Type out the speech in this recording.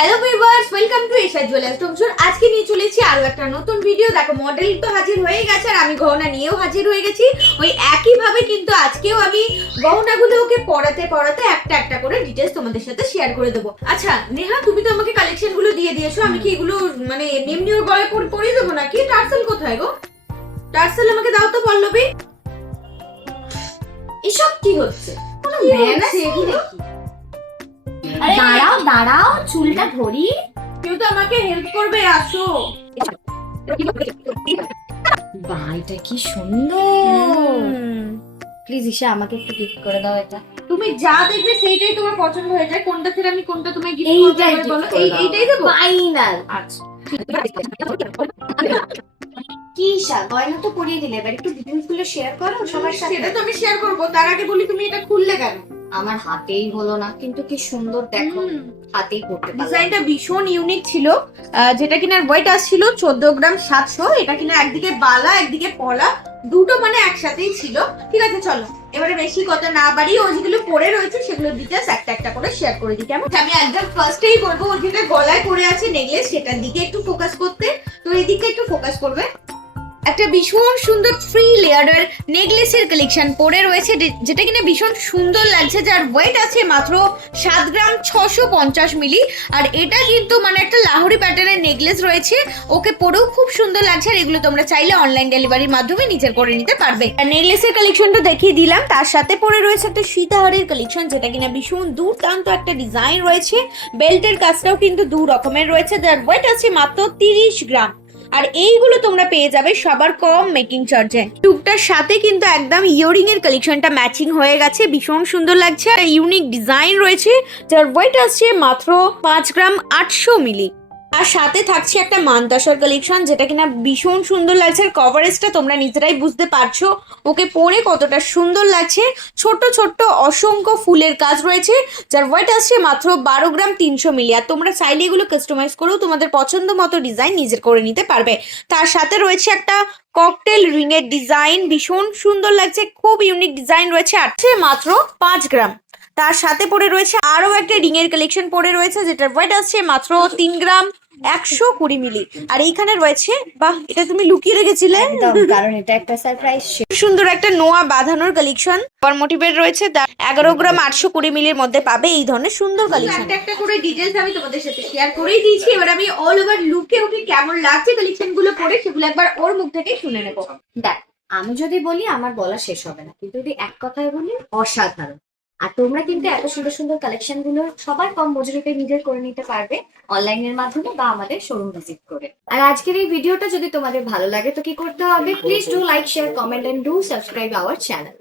Hello viewers, welcome to Esha jewellers Tomsur. আজকে নিয়ে চলেছি আরো একটা নতুন ভিডিও। দেখো, মডেল তো হাজির হয়ে গেছে আর আমি গহনা নিয়েও হাজির হয়ে গেছি। ওই একই ভাবে কিন্তু আজকেও আমি গহনাগুলো ওকে পড়াতে পড়াতে একটা একটা করে ডিটেইলস তোমাদের সাথে শেয়ার করে দেবো। আচ্ছা নেহা, তুমি তো আমাকে কালেকশন গুলো দিয়ে দিয়েছো, আমি কি এগুলো মানে এমনি ওর গলায় পরিয়ে দেবো নাকি? টার্সেল কোথায় গো? টার্সেল আমাকে দাও তো পল্লবী। এসব কি হচ্ছে? কোনো ম্যানার্স এগুলো? দাঁড়াও দাঁড়াও, চুলটা ধরি। কেউ তো আমাকে হেল্প করবে, আসো। বাহ, এটা কি সুন্দর। প্লিজ ঈশা, আমাকে একটু গিফট করে দাও এটা। তুমি যা দেখবে সেইটাই তোমার পছন্দ হয়ে যায়। কোনটা থেকে আমি কোনটা তোমায় গিফট এইটাই করব বলো? gift এইটাই দেবো। ফাইনাল। আচ্ছা, কি ঈশা, গয়না তো পরিয়ে দিলে, এবার একটু ডিটেইলস গুলো শেয়ার করো সবার সাথে। সেটা তো আমি শেয়ার করব। তার আগে বলি, তুমি এটা খুললে কেন? আমার হাতেই হলো না, কিন্তু কি সুন্দর দেখো, হাতেই পড়তে পারলাম। ডিজাইনটা ভীষণ ইউনিক ছিল, যেটা কিনা ওয়েট আসছিল 14 গ্রাম 700। এটা কিনা একদিকে বালা একদিকে পলা, দুটো মানে একসাথেই ছিল। ঠিক আছে, চলো এবারে বেশি কথা না বাড়িয়ে ও যেগুলো পরে রয়েছে সেগুলো ডিটেইলস একটা একটা করে শেয়ার করে দিই, কেমন? আমি একদম ফার্স্টেই বলবো, ও যেটা গলায় পরে আছে নেকলেস, সেটার দিকে একটু ফোকাস করতে। তো এই দিকে একটু ফোকাস করবে। একটা ভীষণ সুন্দর ফ্রি লেয়ারের নেকলেসের কালেকশন পরে রয়েছে, যেটা কিনা ভীষণ সুন্দর লাগছে, যার ওয়েট আছে মাত্র 7 গ্রাম 650 মিলি। আর এটা কিন্তু মানে একটা লাহোরি প্যাটার্নের নেকলেস রয়েছে, ওকে পরেও খুব সুন্দর লাগছে। আর এগুলো তোমরা চাইলে অনলাইন ডেলিভারির মাধ্যমে নিজের করে নিতে পারবে। আর নেকলেসের কালেকশনটা দেখিয়ে দিলাম, তার সাথে পরে রয়েছে একটা সীতাহারের কালেকশন, যেটা কিনা ভীষণ দুর্দান্ত একটা ডিজাইন রয়েছে। বেল্টের কাজটাও কিন্তু দু রকমের রয়েছে, যার ওয়েট আছে মাত্র 30 গ্রাম। আর এইগুলো তোমরা পেয়ে যাবে সবার কম মেকিং চার্জে। টুকটার সাথে কিন্তু একদম ইয়ারিং এর কালেকশনটা ম্যাচিং হয়ে গেছে, ভীষণ সুন্দর লাগছে। আর ইউনিক ডিজাইন রয়েছে, যার ওয়েট আছে মাত্র 5 গ্রাম 800 মিলি। আর সাথে থাকছে একটা মানতাসর কালেকশন, যেটা কিনা ভীষণ সুন্দর লাগছে। আর কভারেজটা তোমরা নিজেরাই বুঝতে পারছো ওকে পরে কতটা সুন্দর লাগছে। ছোট ছোট অসংখ্য ফুলের কাজ রয়েছে, যার ওয়েট আসছে মাত্র 12 গ্রাম 300 মিলি। আর তোমরা চাইলে এগুলো কাস্টমাইজ করেও তোমাদের পছন্দ মতো ডিজাইন নিজের করে নিতে পারবে। তার সাথে রয়েছে একটা ককটেল রিং এর ডিজাইন, ভীষণ সুন্দর লাগছে, খুব ইউনিক ডিজাইন রয়েছে। আর মাত্র 5 গ্রাম। তার সাথে পড়ে রয়েছে আরো একটা রিং এর কালেকশন পড়ে রয়েছে, যেটার ওয়েট আসছে মাত্র 3 গ্রাম 120 মিলি। আর এইখানে রয়েছে, বাহ, এটা তুমি লুকিয়ে রেখেছিলে, কারণ এটা একটা সারপ্রাইজ। সুন্দর একটা নোয়া বাঁধানোর কালেকশন পার মোটিভের রয়েছে, 11 গ্রাম 820 মিলির মধ্যে পাবে এই ধরনের সুন্দর কালেকশন। একটা একটা করে ডিটেইলস আমি তোমাদের সাথে শেয়ার করেই দিয়েছি। এবার আমি অল ওভার লুকে ওকে কেমন লাগছে কালেকশন গুলো পরে সেগুলো একবার ওর মুখ থেকে শুনে নেবো। দেখ, আমি যদি বলি আমার বলা শেষ হবে না, কিন্তু যদি এক কথায় বলি অসাধারণ। আর তোমরা কিন্তু এত সুন্দর সুন্দর কালেকশন গুলো সবার কম মজুরিতে নিজের করে নিতে পারবে অনলাইনের মাধ্যমে বা আমাদের শোরুম ভিজিট করে। আর আজকের এই ভিডিওটা যদি তোমাদের ভালো লাগে তো কি করতে হবে? Please do like, share, comment and do subscribe our channel.